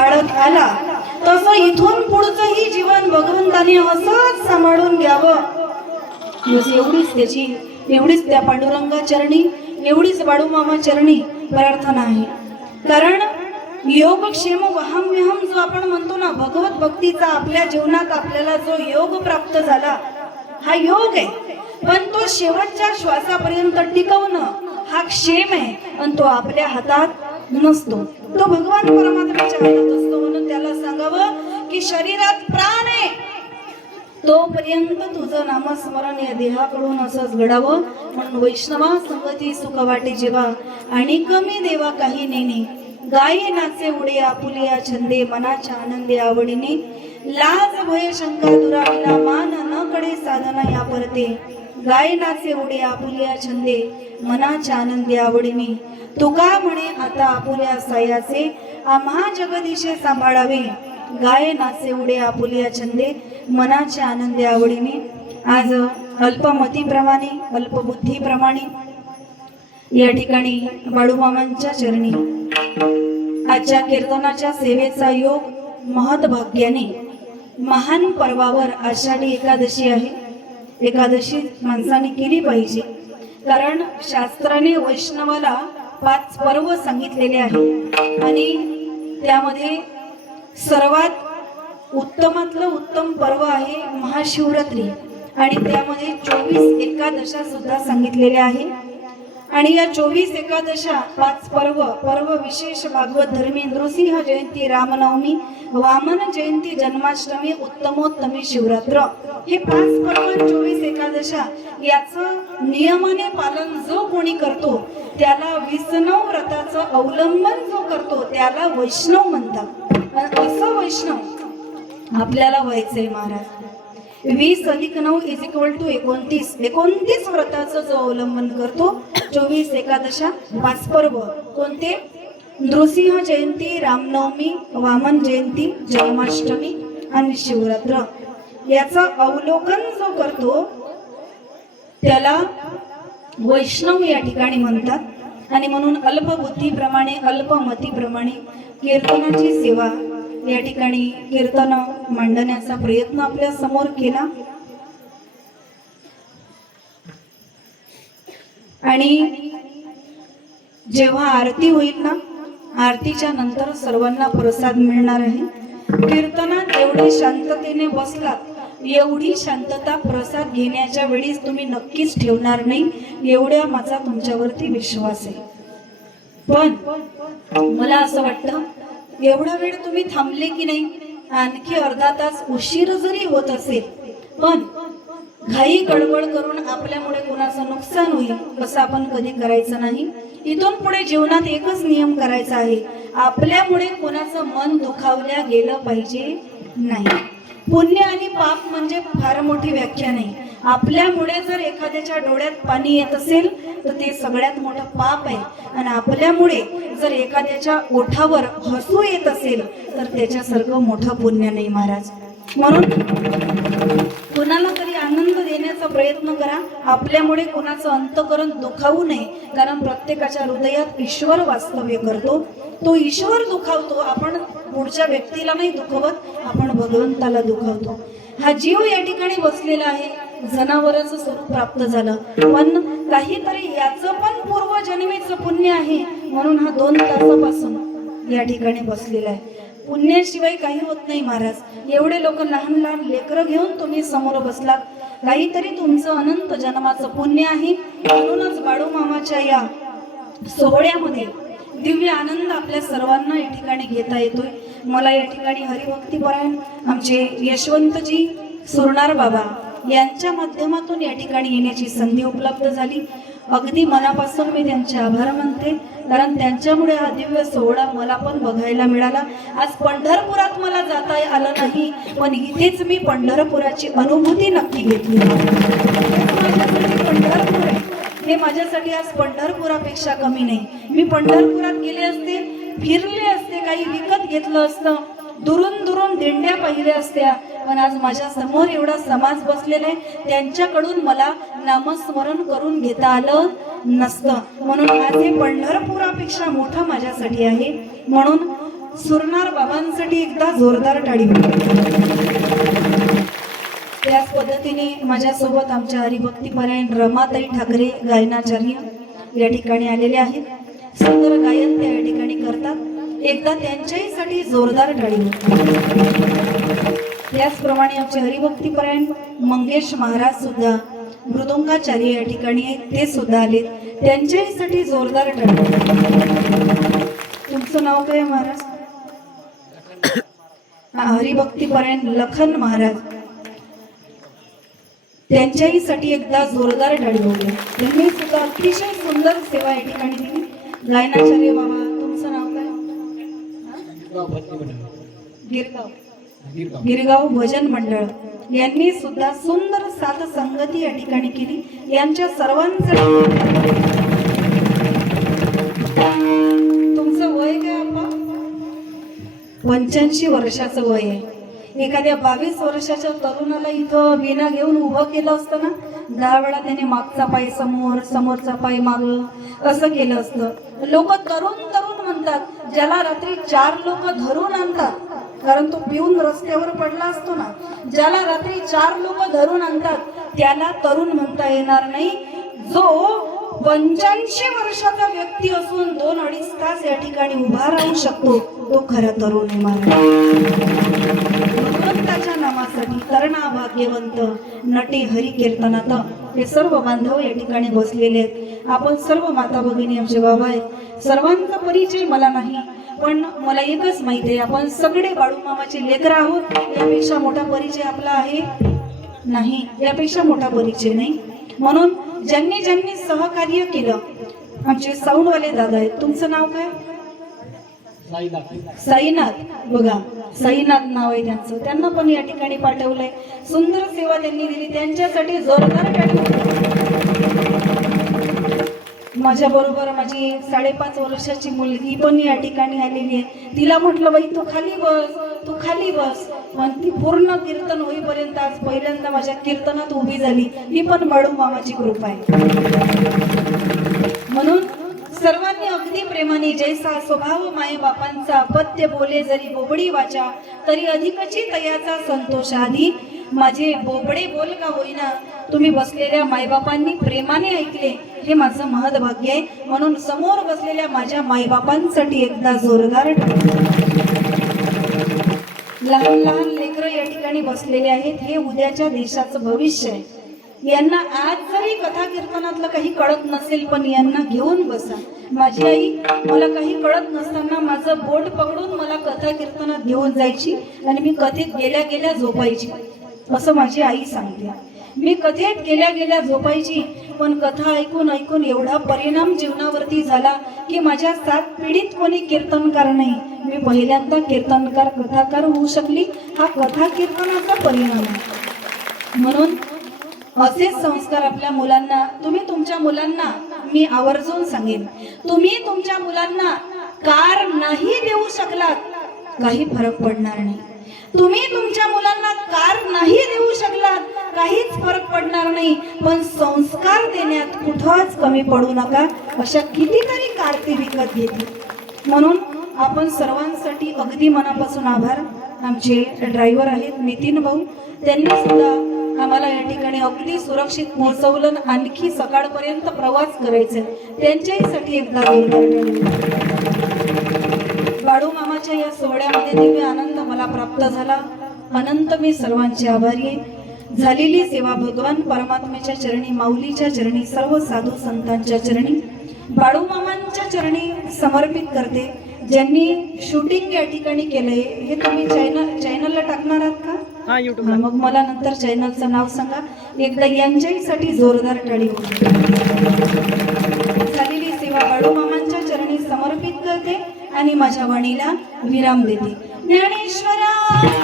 सांभाळत आला तसं इथून पुढचंही जीवन भगवंताने असंच सांभाळून घ्यावं. एवढीच त्याची, एवढीच त्या पांडुरंगा चरणी, एवढीच बाळूमामा चरणी प्रार्थना आहे. कारण योगक्षेम वहाम्यहम जो आपण म्हणतो ना, भगवत भक्तीचा आपल्या जीवनात आपल्याला जो योग प्राप्त झाला हा योग आहे, पण तो शेवटच्या श्वासापर्यंत टिकवणं हा क्षेम आहे आणि तो आपल्या हातात नसतो, तो भगवान परमात्म्याच्या हातात असतो. म्हणून त्याला सांगावं की शरीरात प्राण आहे तोपर्यंत तुझं नामस्मरण या देहाकडून असंच घडावं. म्हणून वैष्णवा संगती सुख वाटे जेव्हा आणि कमी देवा काही नेणे, गाये नाचे उडे आपुलिया छंदे मनाच्या आनंदी आवडीने, लाज भय शंका दुराविला मान न कडे साधना या परते, गाये नाचे उडे आपुलिया छंदे मनाच्या आनंदी आवडीने, तुका म्हणे आता आपुल्या सायाचे आम्हा जगदीशे सांभाळावे, गाये नाचे उडे आपुलिया छंदे मनाच्या आनंदी आवडीने. आज अल्पमतीप्रमाणे अल्पबुद्धीप्रमाणे या ठिकाणी बाळूमामांच्या चरणी आजच्या कीर्तनाच्या सेवेचा योग महत्भाग्याने महान पर्वावर आषाढी एकादशी आहे. एकादशी माणसाने केली पाहिजे, कारण शास्त्राने वैष्णवाला 5 पर्व सांगितलेले आहे आणि त्यामध्ये सर्वात उत्तमातलं उत्तम पर्व आहे महाशिवरात्री आणि त्यामध्ये 24 एकादशा सुद्धा सांगितलेल्या आहे. आणि या 24 एकादशा 5 पर्व विशेष भागवत धर्मी नृसिंह जयंती, रामनवमी, वामन जयंती, जन्माष्टमी, उत्तमोत्तमी, शिवरात्र हे 5 पर्व 24 एकादशा याचं नियमाने पालन जो कोणी करतो त्याला विष्णू व्रताचं अवलंबन जो करतो त्याला वैष्णव म्हणतात. असं वैष्णव आपल्याला व्हायचंय महाराज. 20 + 9 = 29 व्रताचं जो अवलंबन करतो, 24 एकादशा, 5 पर्व कोणते? नृसिंह जयंती, रामनवमी, वामन जयंती, जन्माष्टमी आणि शिवरात्र याचं अवलोकन जो करतो त्याला वैष्णव या ठिकाणी म्हणतात. आणि म्हणून अल्पबुद्धीप्रमाणे अल्पमतीप्रमाणे कीर्तनाची सेवा या ठिकाणी कीर्तन मांडण्याचा प्रयत्न आपल्या समोर केला. आणि जेव्हा आरती होईल ना, आरतीच्या नंतर सर्वांना प्रसाद मिळणार आहे. कीर्तनात एवढे शांततेने बसलात, एवढी शांतता प्रसाद घेण्याच्या वेळीस तुम्ही नक्कीच ठेवणार नाही, एवढा माझा तुमच्यावरती विश्वास आहे. पण मला असं वाटतं एवढा वेळ तुम्ही थांबले की नाही, आणखी अर्धा तास उशीर जरी होत असेल पण घाई गडबड करून आपल्यामुळे कोणाचं नुकसान होईल असं आपण कधी करायचं नाही. इथून पुढे जीवनात एकच नियम करायचा आहे, आपल्यामुळे कोणाचं मन दुखावल्या गेलं पाहिजे नाही. पुण्य आणि पाप म्हणजे फार मोठी व्याख्या नाही. आपल्यामुळे जर एखाद्याच्या डोळ्यात पाणी येत असेल तर ते सगळ्यात मोठं पाप आहे, आणि आपल्यामुळे जर एखाद्याच्या ओठावर हसू येत असेल तर त्याच्यासारखं मोठं पुण्य नाही महाराज. म्हणून कोणाला तरी आनंद देण्याचा प्रयत्न करा, आपल्यामुळे कोणाचं अंतःकरण दुखावू नये, कारण प्रत्येकाच्या हृदयात ईश्वर वास्तव्य करतो, तो ईश्वर दुखावतो. आपण पुढच्या व्यक्तीला नाही दुखवत, आपण भगवंताला दुखावतो. हा जीव या ठिकाणी बसलेला आहे, जनावराचं स्वरूप प्राप्त झालं, पण काहीतरी याचं पण पूर्वजन्मीचं पुण्य आहे, म्हणून हा 2 तासापासून या ठिकाणी बसलेला आहे. पुण्याशिवाय काही होत नाही महाराज. एवढे लोक, लहान लहान लेकरं घेऊन तुम्ही समोर बसलात, काहीतरी तुमचं अनंत जन्माचं पुण्य आहे. म्हणूनच बाळूमामाच्या या सोहळ्यामध्ये दिव्य आनंद आपल्या सर्वांना या ठिकाणी घेता येतोय. मला या ठिकाणी हरिभक्तीपरायण आमचे यशवंतजी सुरनार बाबा यांच्या माध्यमातून या ठिकाणी येण्याची संधी उपलब्ध झाली. अगदी मनापासून मी त्यांचे आभार मानते, कारण त्यांच्यामुळे हा दिव्य सोहळा मला पण बघायला मिळाला. आज पंढरपुरात मला जाता आलं नाही, पण इथेच मी पंढरपुराची अनुभूती नक्की घेतली. पंढरपूर आहे हे माझ्यासाठी आज पंढरपुरापेक्षा कमी नाही. मी पंढरपुरात गेले असते, फिरले असते, काही विकत घेतलं असतं, दुरून दुरून दिंड्या पाहिल्या असत्या, पण आज माझ्या समोर एवढा समाज बसलेला आहे, त्यांच्याकडून मला नामस्मरण करून घेता आलं नसतं. म्हणून आज हे पंढरपुरापेक्षा मोठं माझ्यासाठी आहे. म्हणून सुरनार बाबांसाठी एकदा जोरदार टाळी. त्याच पद्धतीने माझ्यासोबत आमच्या हरिभक्तीपरायण रमाताई ठाकरे गायनाचार्य या ठिकाणी आलेले आहेत. सुंदर गायन त्या या ठिकाणी करतात. एकदा त्यांच्याही जोरदार टाळी. त्याचप्रमाणे आमचे हरिभक्तीपरायण मंगेश महाराज सुद्धा मृदुंगाचार्य या ठिकाणी आहेत, ते सुद्धा आलेत. त्यांच्याही जोरदार टाळी. तुमचं नाव काय महाराज? हरिभक्तीपरायण लखन महाराज, त्यांच्याही एकदा जोरदार टाळी होऊया. त्यांनी सुद्धा अतिशय सुंदर सेवा या ठिकाणी दिली. गायनाचार्य बाबा, तुमचं नाव काय? गिरगाव भजन मंडळ यांनी सुद्धा सुंदर साथ संगती या ठिकाणी केली. यांच्या सर्वांचं तुमचं वय काय आपा? 85 वर्षाचं वय आहे. एखाद्या 22 वर्षाच्या तरुणाला इथं विना घेऊन उभं केलं असतं ना, 10 वेळा त्याने मागचा पाय समोर, समोरचा पाय माग असं केलं असतं. लोक तरुण तरुण म्हणतात. ज्याला रात्री 4 लोक धरून आणतात, कारण तो पिऊन रस्त्यावर पडला असतो ना, ज्याला रात्री 4 लोक धरून आणतात त्याला तरुण म्हणता येणार नाही. जो 85 वर्षाचा व्यक्ती असून 2-2.5 तास या ठिकाणी उभा राहू शकतो, तो खरा तरुण आहे महाराज. भगवंताच्या नामासाठी तरणा भाग्यवंत नटे हरी कीर्तनात हे सर्व बांधव या ठिकाणी बसलेले आहेत. आपण सर्व माता भगिनी आमचे बाबा आहेत. सर्वांचा परिचय मला नाही, पण मला एकच माहिती आहे, आपण सगळे बाळू मामाचे लेकर आहोत. यापेक्षा मोठा परिचय आपला आहे नाही, यापेक्षा मोठा परिचय नाही. म्हणून ज्यांनी ज्यांनी सहकार्य केलं, आमचे साऊंडवाले दादा आहेत. तुमचं नाव काय? साईनाथ. बघा, साईनाथ नाव आहे त्यांचं. त्यांना पण या ठिकाणी पाठवलंय. सुंदर सेवा त्यांनी दिली. त्यांच्यासाठी जोरदार टाळी. माझ्या बरोबर माझी 5.5 वर्षाची मुलगी पण या ठिकाणी आलेली आहे. तिला म्हटलं, बाई तू खाली बस, तू खाली बस. पण ती पूर्ण कीर्तन होईपर्यंत आज पहिल्यांदा माझ्या कीर्तनात उभी झाली. ही पण बाळू मामाची कृपा आहे. म्हणून सर्वांनी अगदी प्रेमाने, जैसा स्वभाव माये बापांचा, अपत्य बोले जरी बोबडी वाचा, तरी अधिकची तयाचा संतोष आधी. माझे बोबडे बोल का होईना, तुम्ही बसलेल्या मायबापांनी प्रेमाने ऐकले, हे माझं महत्भाग्य आहे. म्हणून समोर बसलेल्या माझ्या मायबापांसाठी एकदा जोरदार. लहान लहान लेकरं या ठिकाणी बसलेले आहेत. हे उद्याच्या देशाचं भविष्य आहे. यांना आज जरी कथा कीर्तनातलं काही कळत नसेल, पण यांना घेऊन बसा. माझी आई मला काही कळत नसताना माझं बोट पकडून मला कथा कीर्तनात घेऊन जायची आणि मी कथेत गेल्या गेल्या झोपायची, असं माझी आई सांगते. मी कथेत गेल्या गेल्या झोपायची, पण कथा ऐकून ऐकून एवढा परिणाम जीवनावरती झाला की माझ्या 7 पिढीत कोणी कीर्तनकार नाही. मी पहिल्यांदा कीर्तनकार, कथाकार होऊ शकली. हा कथा कीर्तनाचा परिणाम आहे. म्हणून असेच संस्कार आपल्या मुलांना, तुम्ही तुमच्या मुलांना, मी आवर्जून सांगेन, तुम्ही तुमच्या मुलांना कार नाही देऊ शकलात, काही फरक पडणार नाही. तुम्ही तुमच्या मुलांना कार नाही देऊ शकलात, काहीच फरक पडणार नाही. पण संस्कार देण्यात कुठंच कमी पडू नका. अशा कितीतरी कार ते विकत घेतील. म्हणून आपण सर्वांसाठी अगदी मनापासून आभार. आमचे ड्रायव्हर आहेत नितीन भाऊ, त्यांनी सुद्धा आम्हाला या ठिकाणी अगदी सुरक्षित पोहोचवलं. आणखी सकाळपर्यंत प्रवास करायचा, त्यांच्याही एकदा बाळू मामाच्या या सोहळ्यामध्ये दिव्य आनंद मला प्राप्त झाला. अनंत मी सर्वांचे आभारी आहे. झालेली सेवा भगवान परमात्म्याच्या चरणी, माऊलीच्या चरणी, सर्व साधू संतांच्या चरणी, बाळू मामांच्या चरणी समर्पित करते. ज्यांनी शूटिंग या ठिकाणी केलंय, हे तुम्ही चॅनलला टाकणार आहात का? मग मला नंतर चॅनलचं नाव सांगा. एकदा यांच्याही जोरदार टाळी होती. झालेली सेवा बाळू मामांच्या चरणी समर्पित करते आणि माझ्या वाणीला विराम देते. ज्ञानेश्वरा.